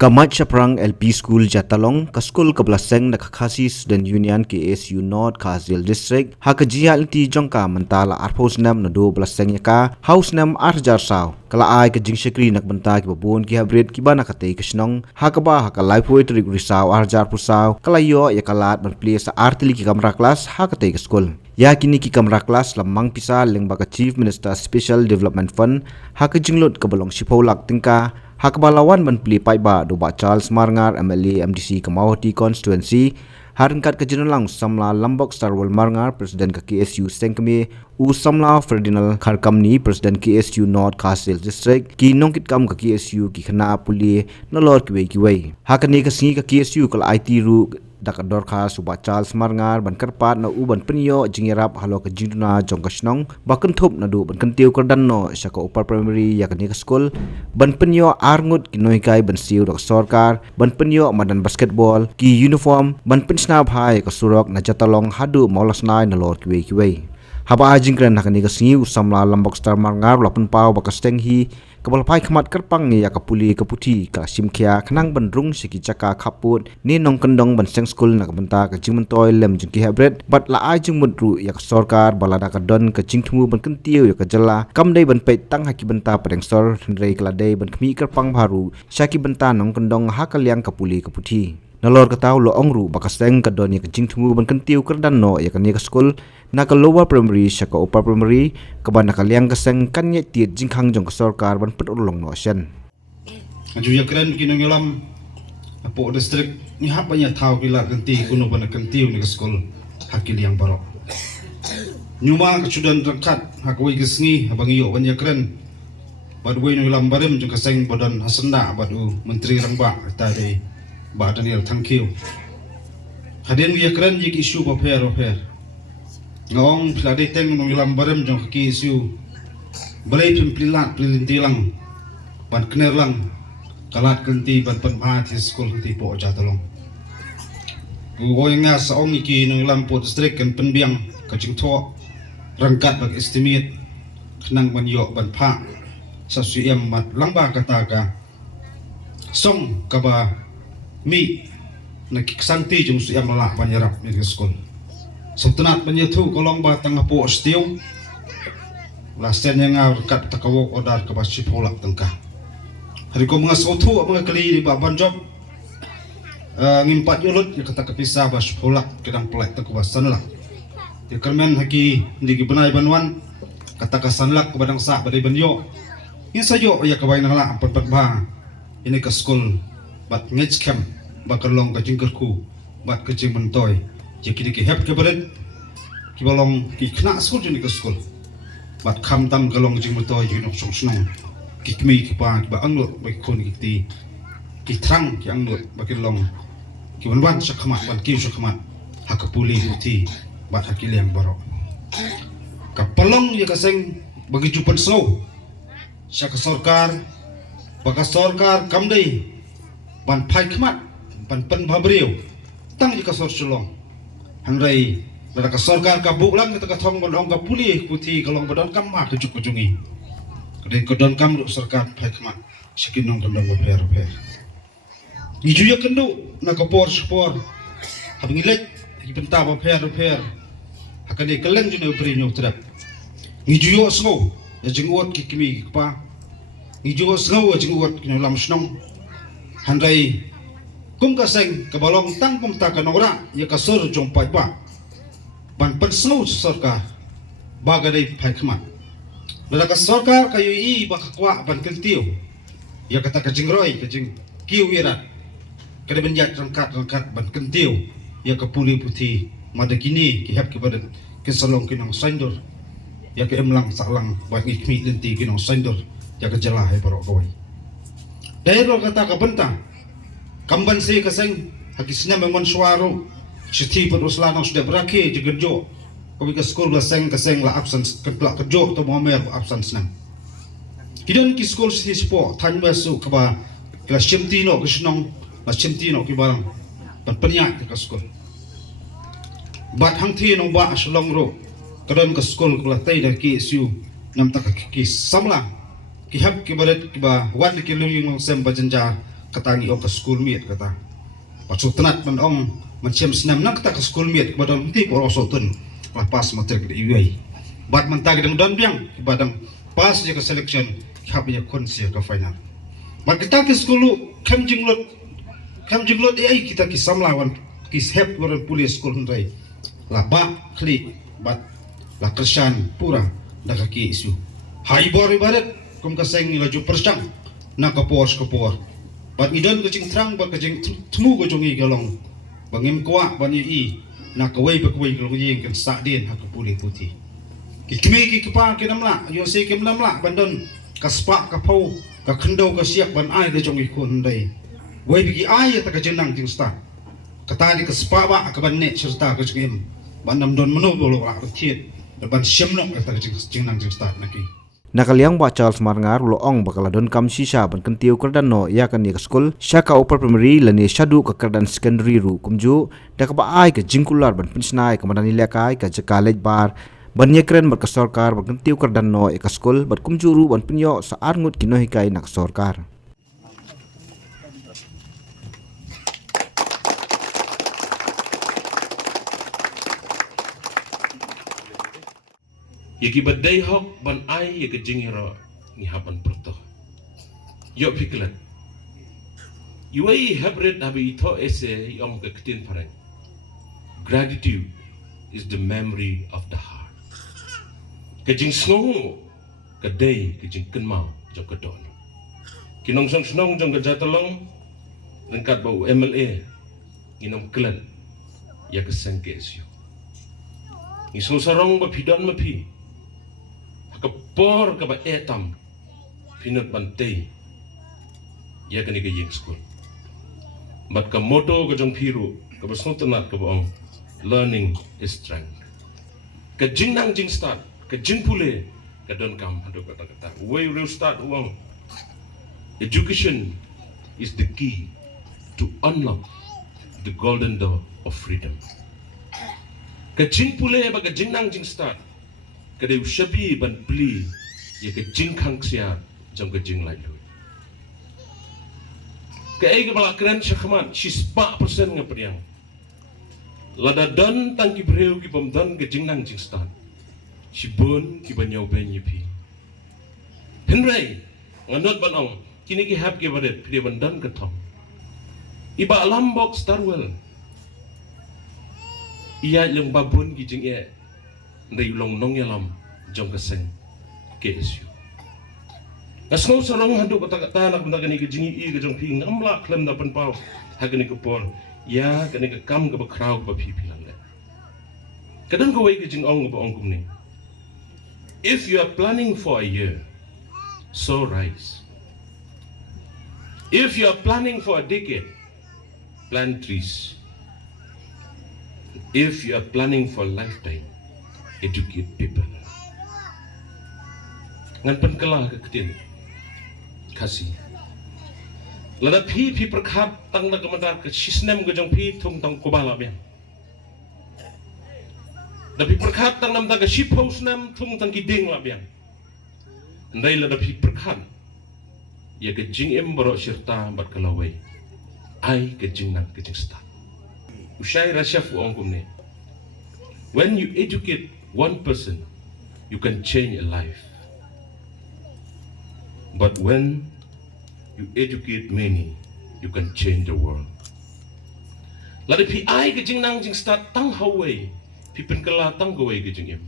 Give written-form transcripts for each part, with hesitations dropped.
Kamat Chaprang LP School Jatalong ka school ka Blaseng na kakasi Student Union KSU North Kazil District ha ka jihal ti jongka mentala arpos nam na do Blaseng ka house nam arjar saw kala ay ka jing shakri nak banta ki babun ki habrit ki bana kate kasnong ha ka ba ha ka life poetry risaw arjar pusaw kala yo ya kalat ban play sa artili ki kamra class ha kate ka school ya kini ki kamra class lamang pisa leng baka Chief Minister Special Development Fund ha ka jinglot ka balong sipolak tingka Hakbalawan menpeli paiba do ba Charles Marngar MLA MDC Kamawati Constituency harangkat ke jenelang samla Lambok Starwal Marngar Presiden ke KSU Sengkeme u samla Ferdinand Kharkamni Presiden KSU North Kazil District ki nongkit kam ke KSU ki khana puli nolor kiwei hakani ke singi ke KSU kal IT ru dakador khas suba Charles Marngar ban kerpat na uban penyo jingirap halo ke jiduna jongkasnong baken thup na du ban kentiu kerdan no saka upper primary yakni ke school ban penyo arngut kinoi kai ban siu dok sarkar ban penyo madan basketball ki uniform ban pensna bhai ke surok na jatalong hadu molasnai na lor kiwei haba ajingkran nakani ke singi usamla Lambok Star Marngar lapun pau bakasteng hi kabal pai khamat kerpang ni yakapuli keputi ka simkhia khnang bandrung siki chaka khaput ni nong kendong ban seng school nak banta ka jingmentoi lem jingki habret bat la ai jingmudru yak sarkar balada ka don ka jingthmu ban kentiu yak jala kamdei ban pe tang haki banta padengsor rei kladei ban khmi kerpang baru syaki banta nong kendong hakaliang kapuli keputi nalor ka taw lo ongru bakasteng ka don yak jingthmu ban kentiu kerdan no yak ni ka school na ka lower primary saka upper primary ka ban nakaliang ka seng kanye tiet jingkhang jong ka sarkar ban pedulong no sen aju yakran kinongelam apo district ni hapanya taw kila kenti kuno ban kentiu ni ka school hakiliang barok nyuma ka sudan rangkat hakwi gisngi abang iyo ban yakran badwe no lam barem jong ka seng badan hasanda badu menteri rangba tadi badanil thank you hadin yakran yik isu paper ngong plade teng no lam barem jong ki isu balai pimplilat pilintilang ban knerlang kalat kenti ban penpat school ti po jatalong goyanga saong iki no lam po district kan penbiang ka jingtho rangkat bag estimate khnang ban yo ban pha sa suem mat langba kataga song kaba mi nakiksanti jung suem la banyarap ni school Sultanat penyetu kolong batang apo stiu lasen yang kat takawok odar ke basip holak tengkah hari ko mga sotu mga kali di baban job ngimpat yulut ya kata kepisah basip holak kedang pelak tak basan lah di kermen haki di benai banwan kata kasan lak ke badang sa badai banyo ini sajo ya kawain lah empat bah ini ke school bat ngej camp bakalong ke jingkerku bat ke jingmentoy jadi ki hep ke beren ki balong ki kena school jeni ke school bat kham tam galong jing moto jinok song snong ki kmi ki pa ki ba anglot ba kon ki ki trang ki anglot ba ki long ki wan sa khamat ban ki sa khamat hakapuli uti bat hakiliang barok kapalong ya kaseng bagi jupan snow sa ka sarkar baka sarkar kamdei ban phai khamat ban pen babriu tang ji ka sor sulong hangrai pada ka sarkar ka buklang kita ka thong bandong ka puli puti kalong badon kam ma kujuk kujungi kedai kodon kam ru sarkar phai khmat sikinong kandong per iju ya kendu na ka por habing ilek ki benta ba per hakane keleng june beri nyok trap iju yo sngo ya jingot ki kimi pa iju yo sngo jingot ki lam snong handai kum ka seng ka balong tang kum ta ka nora ya ka sor jong pai ba ban pensau sarkar bagadai pai khmat la ka sarkar ka yu ba kwa ban kentiu ya kata ka jingroi ka jing kiu wirat ka de benjat rangkat ban kentiu ya ka puli puti madakini ki hep ki badan ki salong ki nong sandor ya ka emlang salang ba ki khmi lenti ki nong sandor ya ka jala hai barok goi dai ro kata ka bentang kamban si kaseng hakisnya memang suaro siti peruslanang sudah berakhir di kerja kami ke sekolah kaseng la absence kelak kerja atau momer absence nang kidan ki sekolah siti sport tan masuk ke ba kelas cemtino ke senong la cemtino ki barang ban penyak ke sekolah bat hang thi no ba selong ro kadon ke sekolah kelas tai dah ki su ngam tak ki samla ki hab ki barat ki ba wan ki lu yung sem bajenja katangi ong ke school miet kata pasutenat man ong macam senam nak kata ke school miet badang ti por osotun lepas matrik di iwai bat mentag dang don biang badang pas je ke selection habnya konsi ke final mat kita ke school kam jinglot ai kita ki samlawan ki help waran pulis school hundai la ba kli bat la kersan pura daga ki isu hai bor ibarat kum ka seng laju persang na kapor bat idon ke jing trang ba ke jing tmu ko jongi galong bangim kwa ban i na kawai ba kawai galong yeng kan sa den ha kapuli puti ki kemi ki kapa ke namla yo se ke namla bandon kaspa ka pau ka khando ka siak ban ai ke jongi kun dai wai bi ai ta ka jenang jing sta kata di kaspa ba ka ban ne serta ka jing ban nam don mano bolo la thiet ban shemno ka ta jing nang jing sta naki Nakaliang ba Charles Marngar lo ong bakaladon kam sisa ban kentiu kerdan no ya kan ni skul syaka upper primary lani syadu ka kerdan secondary ru kumju da ka ba ai ka jingkular ban pinsnai ka madani lekai ka je college bar ban yekren bar ka sarkar ban kentiu kerdan no ka skul ban kumju ru ban pinyo sa arngut kino hikai nak sarkar Yaki badai hok ban ai yaki jingira ni haban perto. Yo piklat. Yuai habret habi ito ese yom keketin pareng. Gratitude is the memory of the heart. Kejing snong kedai kejing kenmau jong kedon. Kinong song snong jong kejatalong lengkat bau MLA nginom klan ya kesengke esyo. Ngisong sarong ba pidon mapi. Kapor ka ba etam pinut bantay ya kani ka yeng school bat ka moto ka jong piru ka ba suntanat ka ba learning is strength ka jingnang jing start ka jing pule ka don kam hado ka kata way real start uang education is the key to unlock the golden door of freedom ka jing pule ba ka jingnang jing start kada ushabi ban pli ya ke jing khang sia jong ke jing lai lu ke ai ke bala kren shakman shispa persen nga priang lada dan tang ki breu ki bom dan ke jing nang jing stan shibun ki banyau ben yipi henry nganot ban ong kini ki hab ke baret pri ban dan ke thong iba lambok starwell iya yang babun ki jing e ndai long nong yalam jong kaseng kesu ngasno sarong hadu kata nak benda kani ke jingi i ke jong pi ngamla klem da pen pau hagani ke por ya kani ke kam ke bakrau ke pipi lang le kadang ko wei ke jing ong ba ong kumni if you are planning for a year sow rice if you are planning for a decade plant trees if you are planning for a lifetime educate people. Ngan penkelah keketin kasih. Lada pi perkat tang na kementar ke sistem gejong pi tung tang kubala biang. Tapi perkat tang nam ta ke shiphouse nam tung tang kiding la biang. Ndai lada pi perkat ya ke jing em baro serta bat kalawai. Ai ke jing nang ke jing sta. Usai rasyaf ong kumne. When you educate one person, you can change a life. But when you educate many, you can change the world. Lada pi ai ke jing nang jing start tang hawai, pi pen kala tang gawai ke jing em.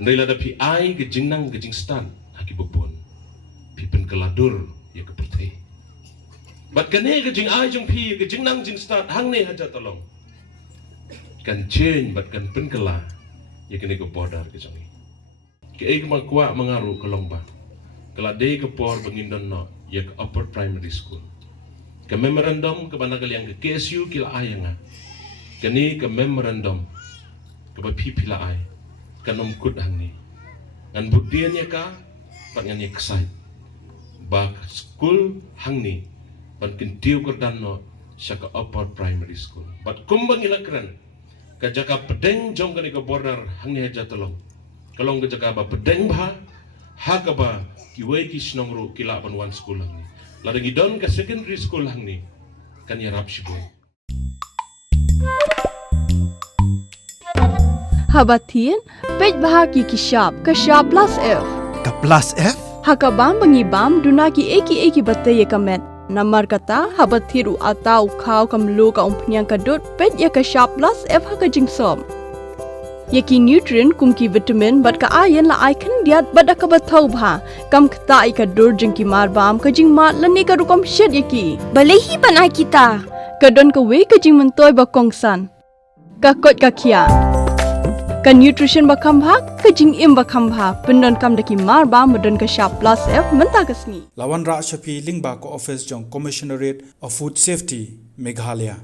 Ndai lada pi ai ke jing nang ke jing start haki bobon, pi pen kala dur ya ke pertai. But kane ke jing ai jong pi ke jing nang jing start hang ne haja tolong. Kan change but kan pen kala ya kini ke border ke jangi. Ke ai ma kwa mangaru ke longba. Kala dei ke por bangindon no ya ke upper primary school. Ke memorandum ke banagal yang ke KSU kila ayanga. Kini ke memorandum ke ba pipi la ay. Kanom kut hangi. Ngan budian ya ka pat ngan ya kesai. Ba school hangni pan kintiu kerdan no siya ke upper primary school. But kumbang ilakran kajaka pedeng jong kani ke border hangni haja tolong kalong kajaka ba pedeng ba ha ka ba kiwai ki snongru kila ban one school hangni Lada gidon ka secondary school hang ni kan yarap sibo. Habatin, pej bahagi kishap, kashap plus F. Ka plus F? Hakabam bangibam dunaki eki batay kamet. Namar kata habatiru atau kau kamlu ka umpnyang kadut pej ya kashap plus F hakajing som. Yaki nutrient kumki vitamin bat ka ayan la icon diat bat ka batau bha kam kta i ka dur jing ki mar bam ka jing mat lani ka rukom shed yaki balehi banai kita kadon ka we ka jing mentoy ba kongsan ka kot ka kia ka nutrition ba kam bha ka jing im ba kam bha pendon kam daki mar bam medon ka sharp plus F menta kasni Lawan Ra Shafi Lingba ko office jong Commissionerate of Food Safety Meghalaya.